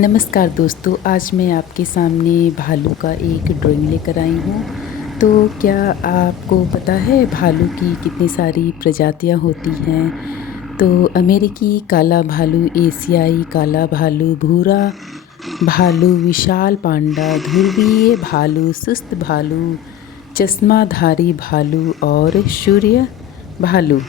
नमस्कार दोस्तों, आज मैं आपके सामने भालू का एक ड्राइंग लेकर आई हूँ। तो क्या आपको पता है भालू की कितनी सारी प्रजातियाँ होती हैं? तो अमेरिकी काला भालू, एशियाई काला भालू, भूरा भालू, विशाल पांडा, ध्रुवीय भालू, सुस्त भालू, चश्माधारी भालू और सूर्य भालू।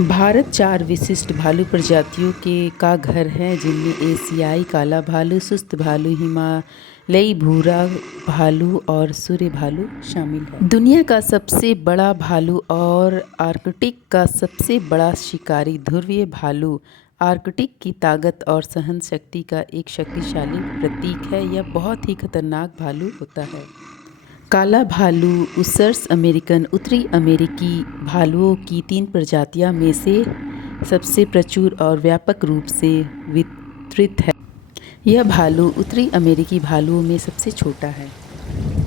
भारत 4 विशिष्ट भालू प्रजातियों का घर है, जिनमें एशियाई काला भालू, सुस्त भालू, हिमालयी भूरा भालू और सूर्य भालू शामिल है। दुनिया का सबसे बड़ा भालू और आर्कटिक का सबसे बड़ा शिकारी ध्रुवीय भालू आर्कटिक की ताकत और सहन शक्ति का एक शक्तिशाली प्रतीक है। यह बहुत ही खतरनाक भालू होता है। काला भालू उसर्स अमेरिकन उत्तरी अमेरिकी भालुओं की 3 प्रजातियों में से सबसे प्रचुर और व्यापक रूप से वितरित है। यह भालू उत्तरी अमेरिकी भालुओं में सबसे छोटा है।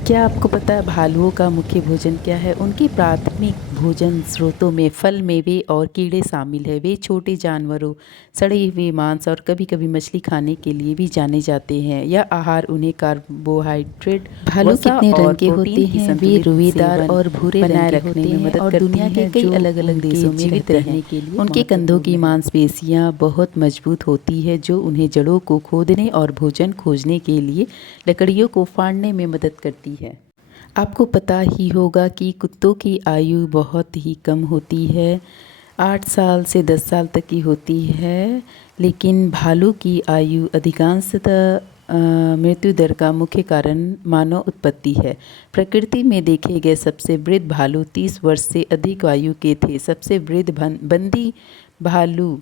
क्या आपको पता है भालुओं का मुख्य भोजन क्या है? उनकी प्राथमिक भोजन स्रोतों में फल, मेवे और कीड़े शामिल हैं। वे छोटे जानवरों, सड़े हुए मांस और कभी-कभी मछली खाने के लिए भी जाने जाते हैं। यह आहार उन्हें कार्बोहाइड्रेट, भालू कितने रंग के होते हैं? वे रुएदार और भूरे बनाए रखने में मदद करते हैं और दुनिया के कई अलग-अलग देशों में जीवित रहने के लिए उनके कंधों की मांसपेशियां बहुत मजबूत होती है, जो उन्हें जड़ों को खोदने और भोजन खोजने के लिए लकड़ियों को फाड़ने में मदद करती है। आपको पता ही होगा कि कुत्तों की आयु बहुत ही कम होती है, 8 साल से 10 साल तक की होती है, लेकिन भालू की आयु अधिकांशतः मृत्यु दर का मुख्य कारण मानव उत्पत्ति है। प्रकृति में देखे गए सबसे वृद्ध भालू 30 वर्ष से अधिक आयु के थे। सबसे वृद्ध बंदी भालू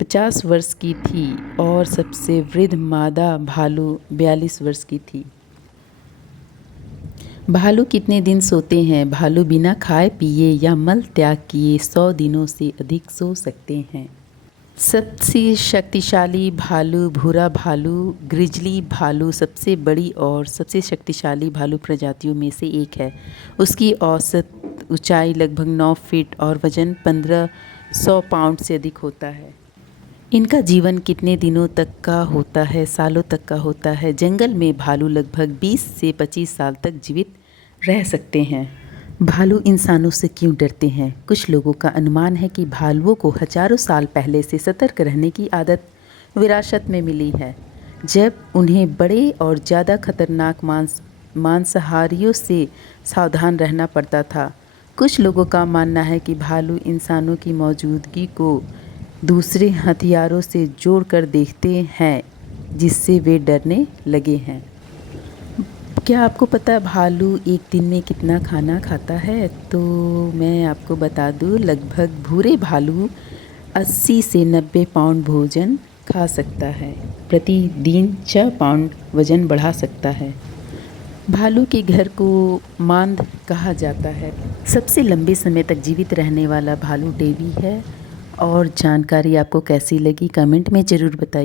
50 वर्ष की थी और सबसे वृद्ध मादा भालू 42 वर्ष की थी। भालू कितने दिन सोते हैं? भालू बिना खाए पिए या मल त्याग किए 100 दिनों से अधिक सो सकते हैं। सबसे शक्तिशाली भालू भूरा भालू, ग्रिजली भालू सबसे बड़ी और सबसे शक्तिशाली भालू प्रजातियों में से एक है। उसकी औसत ऊंचाई लगभग 9 फीट और वजन 1500 पाउंड से अधिक होता है। इनका जीवन कितने दिनों तक का होता है? सालों तक का होता है। जंगल में भालू लगभग 20 से 25 साल तक जीवित रह सकते हैं। भालू इंसानों से क्यों डरते हैं? कुछ लोगों का अनुमान है कि भालुओं को हजारों साल पहले से सतर्क रहने की आदत विरासत में मिली है, जब उन्हें बड़े और ज़्यादा खतरनाक मांसाहारियों से सावधान रहना पड़ता था। कुछ लोगों का मानना है कि भालू इंसानों की मौजूदगी को दूसरे हथियारों से जोड़कर देखते हैं, जिससे वे डरने लगे हैं। क्या आपको पता है भालू एक दिन में कितना खाना खाता है? तो मैं आपको बता दूं, लगभग भूरे भालू 80 से 90 पाउंड भोजन खा सकता है। प्रतिदिन 6 पाउंड वजन बढ़ा सकता है। भालू के घर को मांद कहा जाता है। सबसे लंबे समय तक जीवित रहने वाला भालू डेवी है। और जानकारी आपको कैसी लगी कमेंट में ज़रूर बताइए।